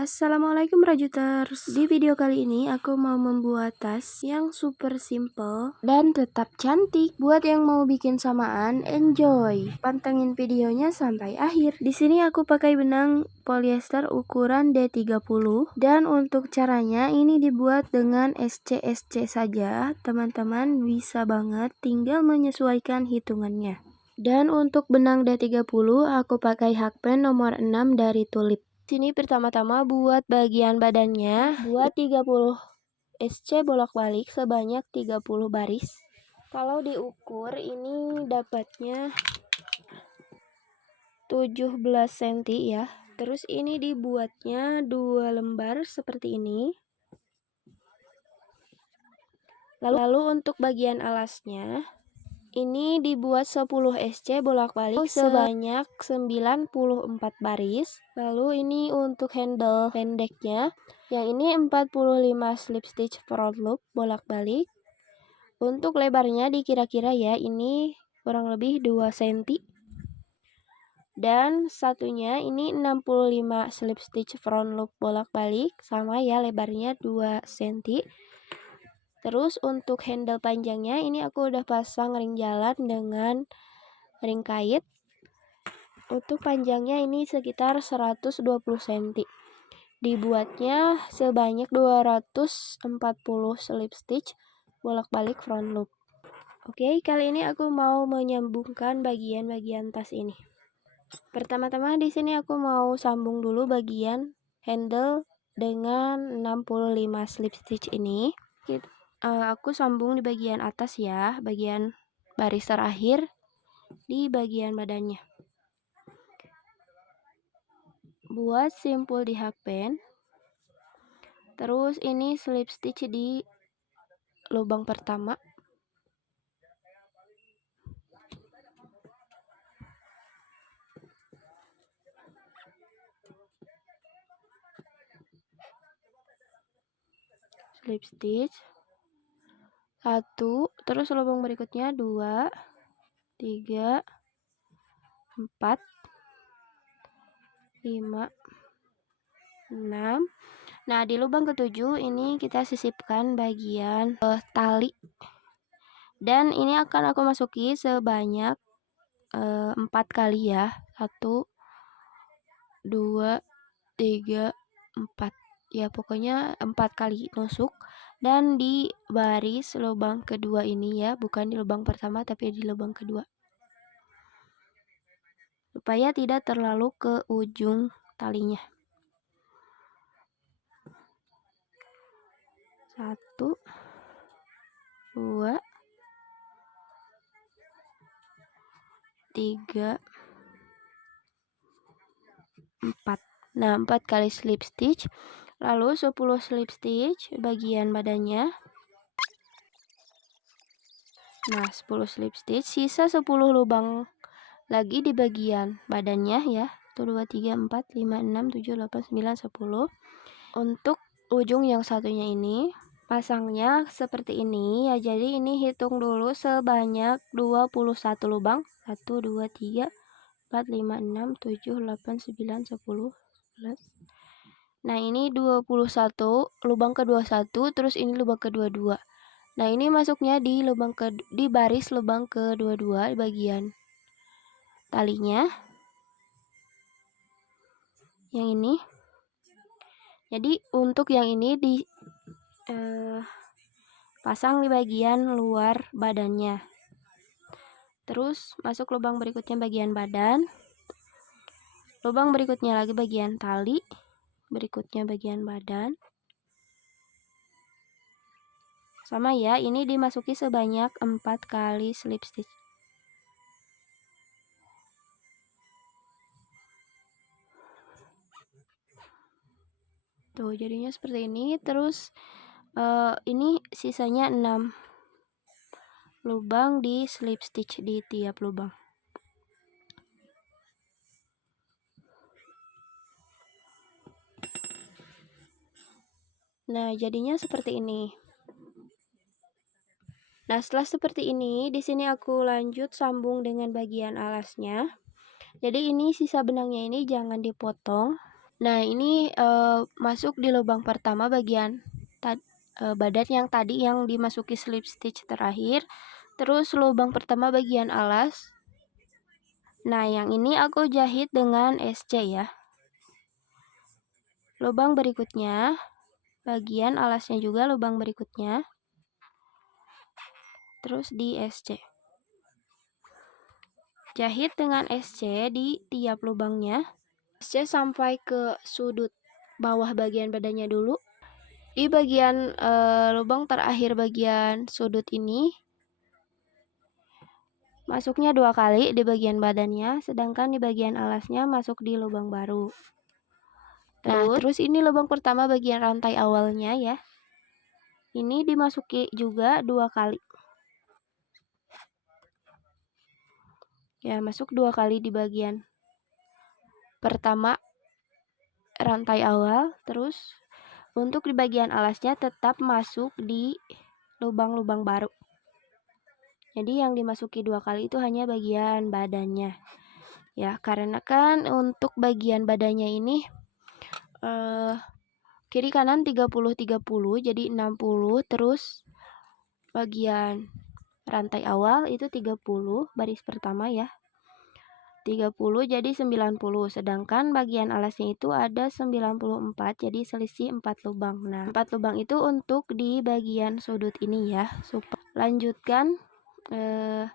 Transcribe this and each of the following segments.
Assalamualaikum Rajuters. Di video kali ini aku mau membuat tas yang super simple dan tetap cantik. Buat yang mau bikin samaan, enjoy. Pantengin videonya sampai akhir. Di sini aku pakai benang polyester ukuran D30 dan untuk caranya ini dibuat dengan SC saja. Teman-teman bisa banget tinggal menyesuaikan hitungannya. Dan untuk benang D30 aku pakai Hakpen nomor 6 dari Tulip. Sini pertama-tama buat bagian badannya, buat 30 SC bolak-balik sebanyak 30 baris. Kalau diukur ini dapatnya 17 cm ya. Terus ini dibuatnya 2 lembar seperti ini. Lalu untuk bagian alasnya ini dibuat 10 SC bolak-balik sebanyak 94 baris. Lalu ini untuk handle pendeknya, yang ini 45 slip stitch front loop bolak-balik. Untuk lebarnya dikira-kira ya, ini kurang lebih 2 cm. Dan satunya ini 65 slip stitch front loop bolak-balik, sama ya lebarnya 2 cm. Terus untuk handle panjangnya ini aku udah pasang ring jalan dengan ring kait. Untuk panjangnya ini sekitar 120 cm. Dibuatnya sebanyak 240 slip stitch bolak-balik front loop. Oke, kali ini aku mau menyambungkan bagian-bagian tas ini. Pertama-tama di sini aku mau sambung dulu bagian handle dengan 65 slip stitch ini. Aku sambung di bagian atas ya, bagian baris terakhir di bagian badannya. Buat simpul di Hakpen. Terus ini slip stitch di lubang pertama. Slip stitch 1, terus lubang berikutnya 2, 3, 4, 5, 6. Nah, di lubang ketujuh ini kita sisipkan bagian tali. Dan ini akan aku masuki sebanyak 4 kali ya. 1, 2, 3, 4. Ya, pokoknya 4 kali nusuk. Dan di baris lubang kedua ini ya, bukan di lubang pertama tapi di lubang kedua. Supaya tidak terlalu ke ujung talinya. 1, 2, 3, 4. Nah, 4 kali slip stitch. Lalu 10 slip stitch bagian badannya. Nah, 10 slip stitch, sisa 10 lubang lagi di bagian badannya ya. 1, 2, 3, 4, 5, 6, 7, 8, 9, 10. Untuk ujung yang satunya ini pasangnya seperti ini ya. Jadi ini hitung dulu sebanyak 21 lubang. 1, 2, 3, 4, 5, 6, 7, 8, 9, 10, 11. Nah, ini 21 lubang ke-21, terus ini lubang ke-22. Nah, ini masuknya di baris lubang ke-22 bagian talinya. Yang ini. Jadi untuk yang ini di pasang di bagian luar badannya. Terus masuk lubang berikutnya bagian badan. Lubang berikutnya lagi bagian tali. Berikutnya bagian badan. Sama ya, ini dimasuki sebanyak 4 kali slip stitch. Tuh, jadinya seperti ini. Terus ini sisanya 6 lubang di slip stitch di tiap lubang. Nah, jadinya seperti ini. Nah, setelah seperti ini, di sini aku lanjut sambung dengan bagian alasnya. Jadi ini sisa benangnya ini jangan dipotong. Nah, ini masuk di lubang pertama bagian badan yang tadi yang dimasuki slip stitch terakhir. Terus lubang pertama bagian alas. Nah, yang ini aku jahit dengan SC ya. Lubang berikutnya, bagian alasnya juga lubang berikutnya. Terus di SC. Jahit dengan SC di tiap lubangnya. SC sampai ke sudut bawah bagian badannya dulu. Di bagian lubang terakhir bagian sudut ini masuknya 2 kali di bagian badannya, sedangkan di bagian alasnya masuk di lubang baru. Terus ini lubang pertama bagian rantai awalnya ya. Ini dimasuki juga 2 kali. Ya, masuk 2 kali di bagian pertama rantai awal. Terus untuk di bagian alasnya tetap masuk di lubang-lubang baru. Jadi yang dimasuki 2 kali itu hanya bagian badannya. Ya, karena kan untuk bagian badannya ini kiri kanan 30-30, jadi 60. Terus bagian rantai awal itu 30, baris pertama ya. 30 jadi 90, sedangkan bagian alasnya itu ada 94, jadi selisih 4 lubang. Nah, 4 lubang itu untuk di bagian sudut ini ya. Lanjutkan 1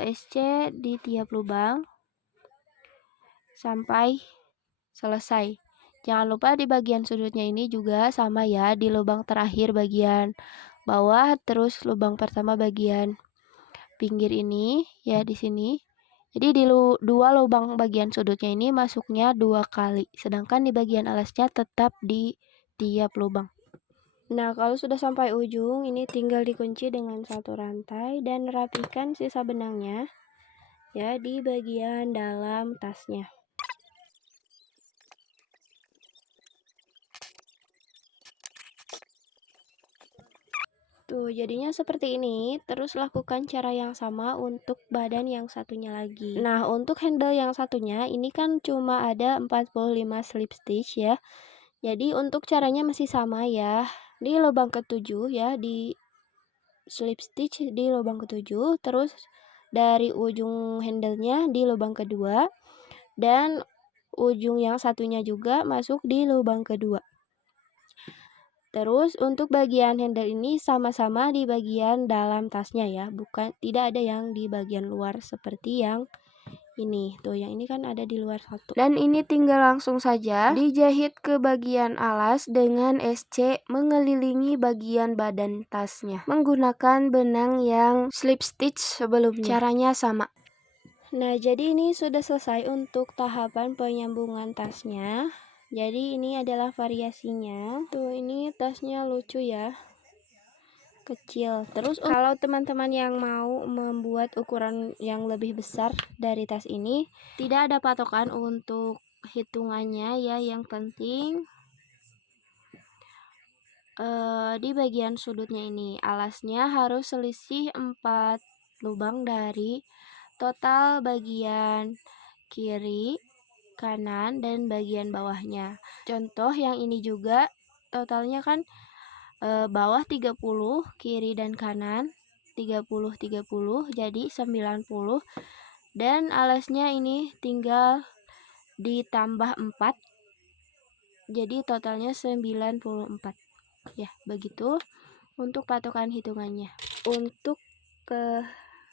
SC di tiap lubang sampai selesai. Jangan lupa di bagian sudutnya ini juga sama ya, di lubang terakhir bagian bawah, terus lubang pertama bagian pinggir ini ya, di sini. Jadi di 2 lubang bagian sudutnya ini masuknya 2 kali, sedangkan di bagian alasnya tetap di tiap lubang. Nah, kalau sudah sampai ujung, ini tinggal dikunci dengan 1 rantai dan rapikan sisa benangnya ya di bagian dalam tasnya. Tuh, jadinya seperti ini. Terus lakukan cara yang sama untuk badan yang satunya lagi. Nah, untuk handle yang satunya ini kan cuma ada 45 slip stitch ya. Jadi untuk caranya masih sama ya. Di lubang ke-7 ya, di slip stitch di lubang ke-7, terus dari ujung handlenya di lubang kedua, dan ujung yang satunya juga masuk di lubang kedua. Terus untuk bagian handle ini sama-sama di bagian dalam tasnya ya, tidak ada yang di bagian luar seperti yang ini. Tuh, yang ini kan ada di luar satu. Dan ini tinggal langsung saja dijahit ke bagian alas dengan SC mengelilingi bagian badan tasnya menggunakan benang yang slip stitch sebelumnya. Caranya sama. Nah, jadi ini sudah selesai untuk tahapan penyambungan tasnya. Jadi ini adalah variasinya. Tuh, ini tasnya lucu ya, kecil. Terus kalau teman-teman yang mau membuat ukuran yang lebih besar dari tas ini, tidak ada patokan untuk hitungannya ya. Yang penting di bagian sudutnya ini alasnya harus selisih 4 lubang dari total bagian kiri, kanan, dan bagian bawahnya. Contoh yang ini juga totalnya kan bawah 30, kiri dan kanan 30 jadi 90, dan alasnya ini tinggal ditambah 4 jadi totalnya 94 ya. Begitu untuk patokan hitungannya. Untuk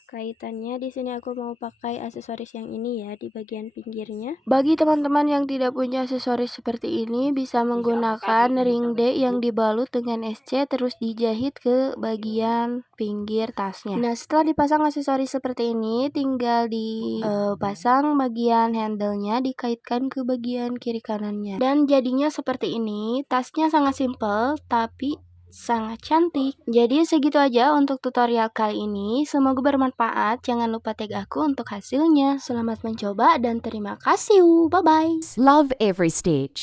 kaitannya di sini aku mau pakai aksesoris yang ini ya di bagian pinggirnya. Bagi teman-teman yang tidak punya aksesoris seperti ini, bisa menggunakan ring D yang dibalut dengan SC terus dijahit ke bagian pinggir tasnya. Nah, setelah dipasang aksesoris seperti ini, tinggal dipasang bagian handle-nya, dikaitkan ke bagian kiri kanannya. Dan jadinya seperti ini. Tasnya sangat simpel tapi sangat cantik. Jadi segitu aja untuk tutorial kali ini. Semoga bermanfaat. Jangan lupa tag aku untuk hasilnya. Selamat mencoba dan terima kasih. Bye bye. Love every stitch.